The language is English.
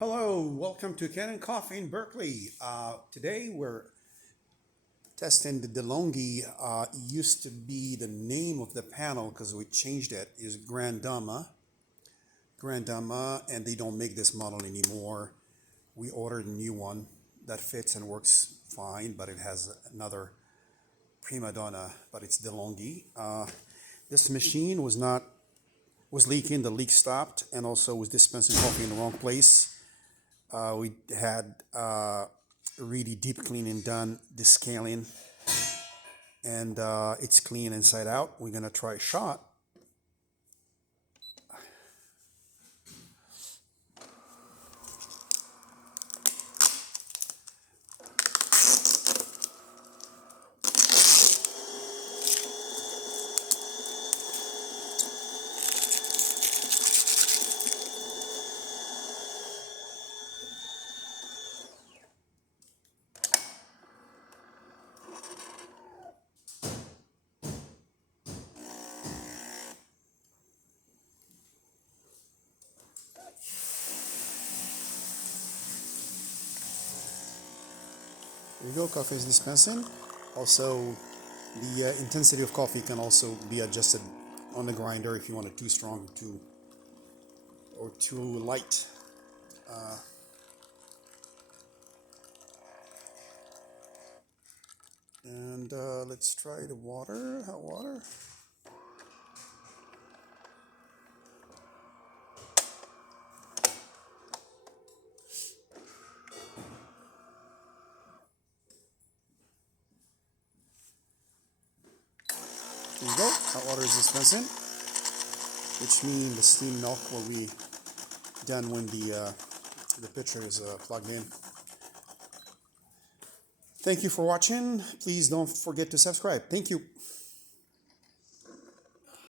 Hello, welcome to Kanen Coffee in Berkeley. Today we're testing the DeLonghi. It used to be the name of the panel because we changed it. Is Grand Dama, and they don't make this model anymore. We ordered a new one that fits and works fine, but it has another prima donna. But it's DeLonghi. This machine was leaking. The leak stopped, and also was dispensing coffee in the wrong place. We had really deep cleaning done, descaling, and it's clean inside out. We're gonna try a shot. There you go, coffee is dispensing. Also, the intensity of coffee can also be adjusted on the grinder if you want it too strong or too light. And let's try the water, hot water. There you go, hot water is dispensing, which means the steam milk will be done when the pitcher is plugged in. Thank you for watching. Please don't forget to subscribe. Thank you.